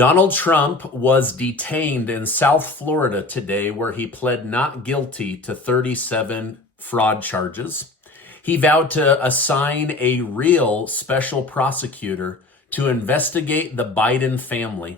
Donald Trump was detained in South Florida today, where he pled not guilty to 37 fraud charges. He vowed to assign a real special prosecutor to investigate the Biden family.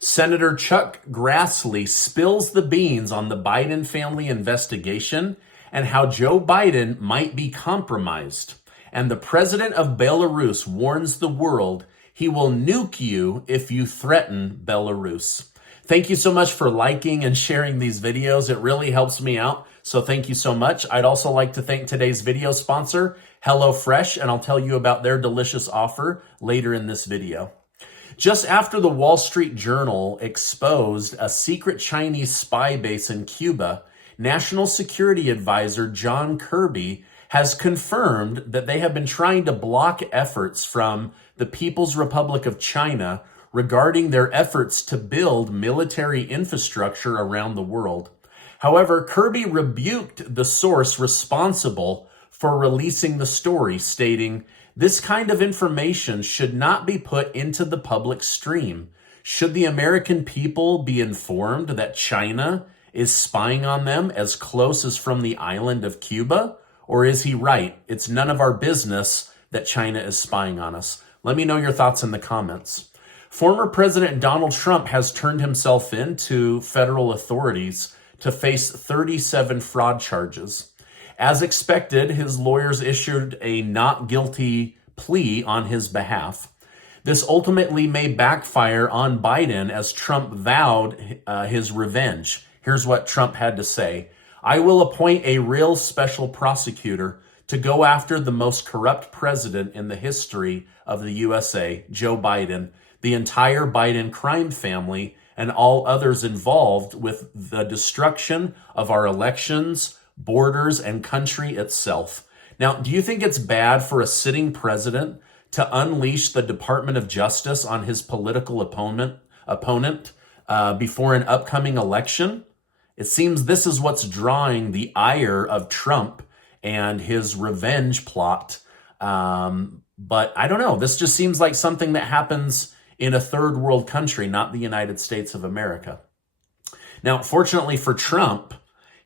Senator Chuck Grassley spills the beans on the Biden family investigation and how Joe Biden might be compromised. And the president of Belarus warns the world he will nuke you if you threaten Belarus. Thank you so much for liking and sharing these videos. It really helps me out. So thank you so much. I'd also like to thank today's video sponsor, HelloFresh, and I'll tell you about their delicious offer later in this video. Just after the Wall Street Journal exposed a secret Chinese spy base in Cuba, National Security Advisor John Kirby has confirmed that they have been trying to block efforts from the People's Republic of China regarding their efforts to build military infrastructure around the world. However, Kirby rebuked the source responsible for releasing the story, stating, "This kind of information should not be put into the public stream. Should the American people be informed that China is spying on them as close as from the island of Cuba? Or is he right? It's none of our business that China is spying on us." Let me know your thoughts in the comments. Former President Donald Trump has turned himself in to federal authorities to face 37 fraud charges. As expected, his lawyers issued a not guilty plea on his behalf. This ultimately may backfire on Biden as Trump vowed his revenge. Here's what Trump had to say. "I will appoint a real special prosecutor to go after the most corrupt president in the history of the USA, Joe Biden, the entire Biden crime family, and all others involved with the destruction of our elections, borders, and country itself." Now, do you think it's bad for a sitting president to unleash the Department of Justice on his political opponent before an upcoming election? It seems this is what's drawing the ire of Trump and his revenge plot. But I don't know. This just seems like something that happens in a third world country, not the United States of America. Now, fortunately for Trump,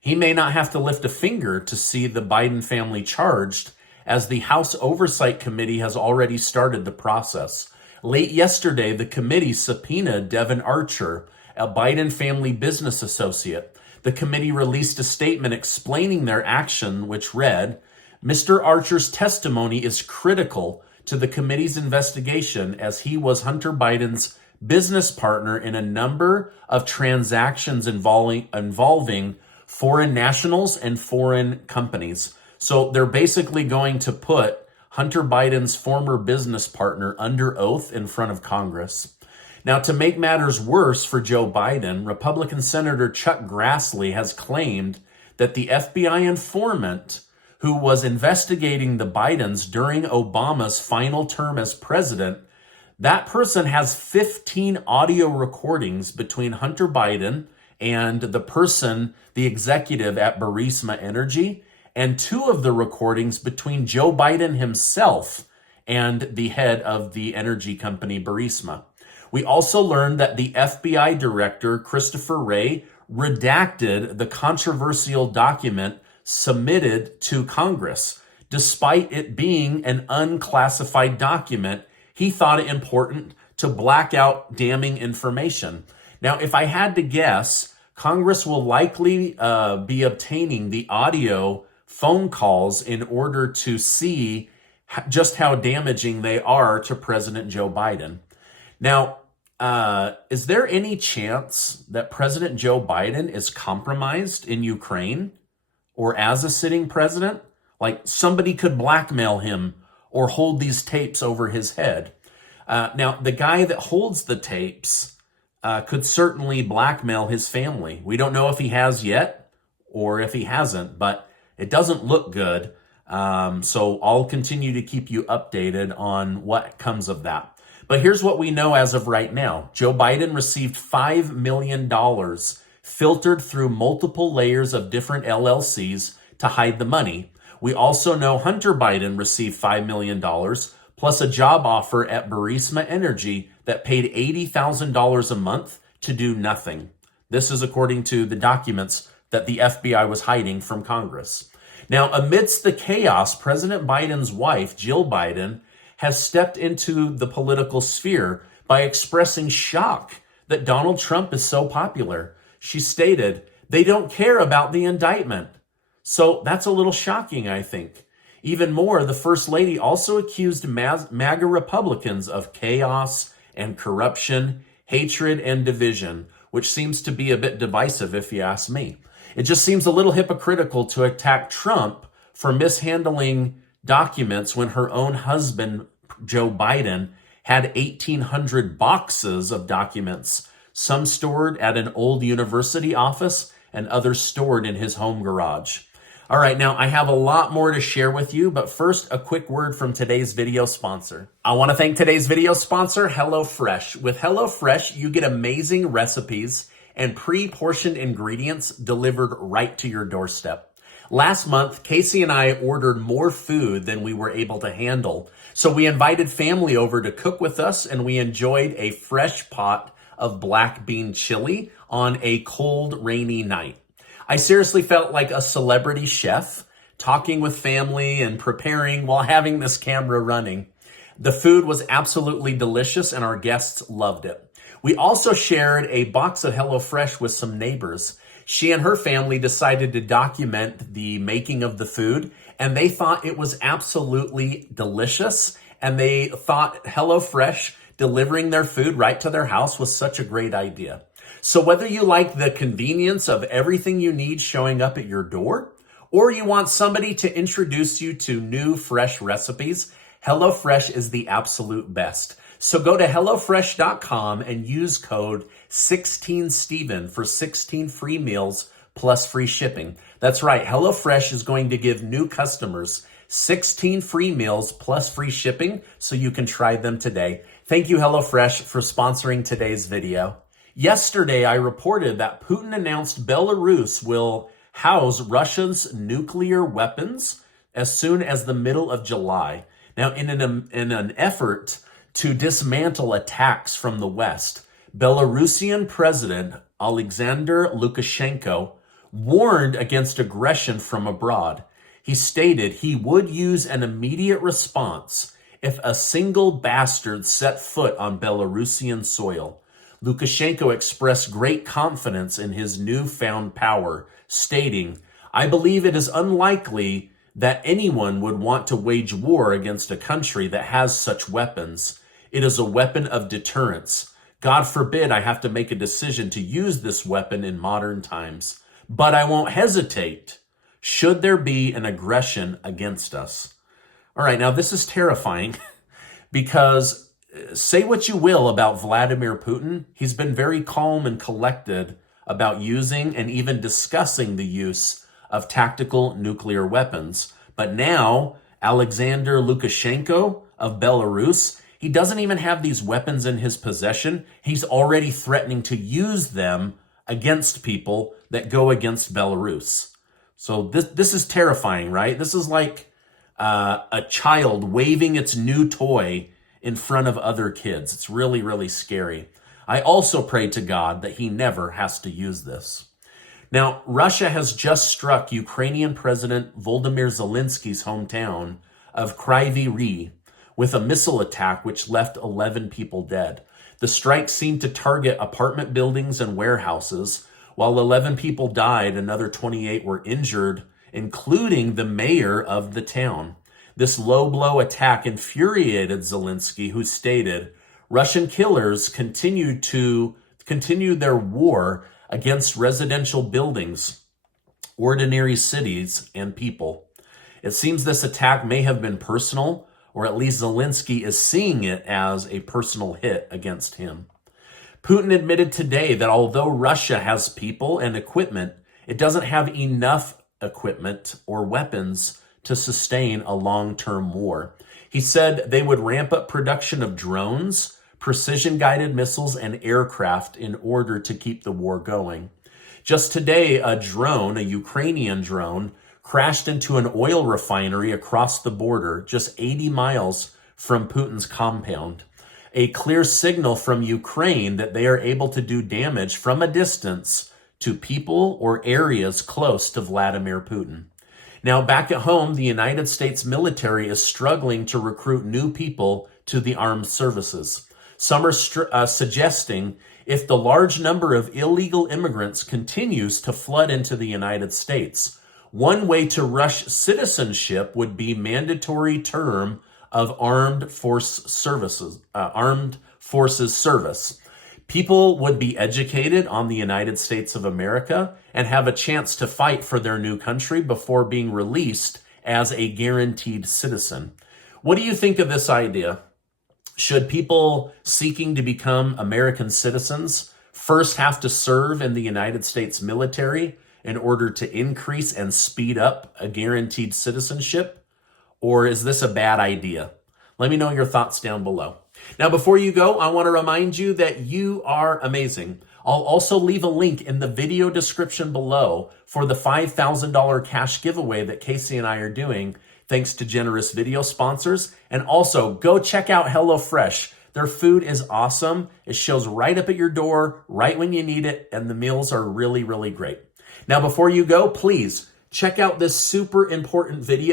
he may not have to lift a finger to see the Biden family charged, as the House Oversight Committee has already started the process. Late yesterday, the committee subpoenaed Devin Archer, a Biden family business associate. The committee released a statement explaining their action, which read, "Mr. Archer's testimony is critical to the committee's investigation, as he was Hunter Biden's business partner in a number of transactions involving foreign nationals and foreign companies." So they're basically going to put Hunter Biden's former business partner under oath in front of Congress. Now, to make matters worse for Joe Biden, Republican Senator Chuck Grassley has claimed that the FBI informant who was investigating the Bidens during Obama's final term as president, that person has 15 audio recordings between Hunter Biden and the executive at Burisma Energy, and 2 of the recordings between Joe Biden himself and the head of the energy company Burisma. We also learned that the FBI director, Christopher Wray, redacted the controversial document submitted to Congress. Despite it being an unclassified document, he thought it important to black out damning information. Now, if I had to guess, Congress will likely be obtaining the audio phone calls in order to see just how damaging they are to President Joe Biden. Now, is there any chance that President Joe Biden is compromised in Ukraine or as a sitting president? Like somebody could blackmail him or hold these tapes over his head. Now, the guy that holds the tapes could certainly blackmail his family. We don't know if he has yet or if he hasn't, but it doesn't look good. So I'll continue to keep you updated on what comes of that. But here's what we know as of right now. Joe Biden received $5 million filtered through multiple layers of different LLCs to hide the money. We also know Hunter Biden received $5 million plus a job offer at Burisma Energy that paid $80,000 a month to do nothing. This is according to the documents that the FBI was hiding from Congress. Now, amidst the chaos, President Biden's wife, Jill Biden, has stepped into the political sphere by expressing shock that Donald Trump is so popular. She stated, "They don't care about the indictment." So that's a little shocking, I think. Even more, the First Lady also accused MAGA Republicans of chaos and corruption, hatred and division, which seems to be a bit divisive if you ask me. It just seems a little hypocritical to attack Trump for mishandling documents when her own husband, Joe Biden, had 1,800 boxes of documents, some stored at an old university office and others stored in his home garage. All right, now I have a lot more to share with you, but first, a quick word from today's video sponsor. I want to thank today's video sponsor, HelloFresh. With HelloFresh, you get amazing recipes and pre-portioned ingredients delivered right to your doorstep. Last month, Casey and I ordered more food than we were able to handle. So we invited family over to cook with us, and we enjoyed a fresh pot of black bean chili on a cold, rainy night. I seriously felt like a celebrity chef, talking with family and preparing while having this camera running. The food was absolutely delicious, and our guests loved it. We also shared a box of HelloFresh with some neighbors. She and her family decided to document the making of the food, and they thought it was absolutely delicious, and they thought HelloFresh delivering their food right to their house was such a great idea. So whether you like the convenience of everything you need showing up at your door, or you want somebody to introduce you to new, fresh recipes, HelloFresh is the absolute best. So go to HelloFresh.com and use code 16Steven for 16 free meals plus free shipping. That's right, HelloFresh is going to give new customers 16 free meals plus free shipping so you can try them today. Thank you, HelloFresh, for sponsoring today's video. Yesterday, I reported that Putin announced Belarus will house Russia's nuclear weapons as soon as the middle of July. Now, in an effort to dismantle attacks from the West, Belarusian President Alexander Lukashenko warned against aggression from abroad. He stated he would use an immediate response if a single bastard set foot on Belarusian soil. Lukashenko expressed great confidence in his newfound power, stating, "I believe it is unlikely that anyone would want to wage war against a country that has such weapons. It is a weapon of deterrence. God forbid I have to make a decision to use this weapon in modern times. But I won't hesitate should there be an aggression against us." All right, now this is terrifying because say what you will about Vladimir Putin, he's been very calm and collected about using and even discussing the use of tactical nuclear weapons. But now, Alexander Lukashenko of Belarus, he doesn't even have these weapons in his possession. He's already threatening to use them against people that go against Belarus. So this is terrifying, right? This is like a child waving its new toy in front of other kids. It's really, really scary. I also pray to God that he never has to use this. Now, Russia has just struck Ukrainian President Volodymyr Zelensky's hometown of Kryvyi Rih with a missile attack which left 11 people dead. The strike seemed to target apartment buildings and warehouses. While 11 people died, another 28 were injured, including the mayor of the town. This low-blow attack infuriated Zelenskyy, who stated, "Russian killers continue their war against residential buildings, ordinary cities, and people." It seems this attack may have been personal, or at least Zelenskyy is seeing it as a personal hit against him. Putin admitted today that although Russia has people and equipment, it doesn't have enough equipment or weapons to sustain a long-term war. He said they would ramp up production of drones, precision-guided missiles, and aircraft in order to keep the war going. Just today, a Ukrainian drone, crashed into an oil refinery across the border, just 80 miles from Putin's compound. A clear signal from Ukraine that they are able to do damage from a distance to people or areas close to Vladimir Putin. Now, back at home, the United States military is struggling to recruit new people to the armed services. Some are suggesting if the large number of illegal immigrants continues to flood into the United States, one way to rush citizenship would be mandatory term of armed forces service. People would be educated on the United States of America and have a chance to fight for their new country before being released as a guaranteed citizen. What do you think of this idea? Should people seeking to become American citizens first have to serve in the United States military in order to increase and speed up a guaranteed citizenship? Or is this a bad idea? Let me know your thoughts down below. Now, before you go, I want to remind you that you are amazing. I'll also leave a link in the video description below for the $5,000 cash giveaway that Casey and I are doing, thanks to generous video sponsors. And also, go check out HelloFresh. Their food is awesome. It shows right up at your door, right when you need it, and the meals are really, really great. Now, before you go, please check out this super important video.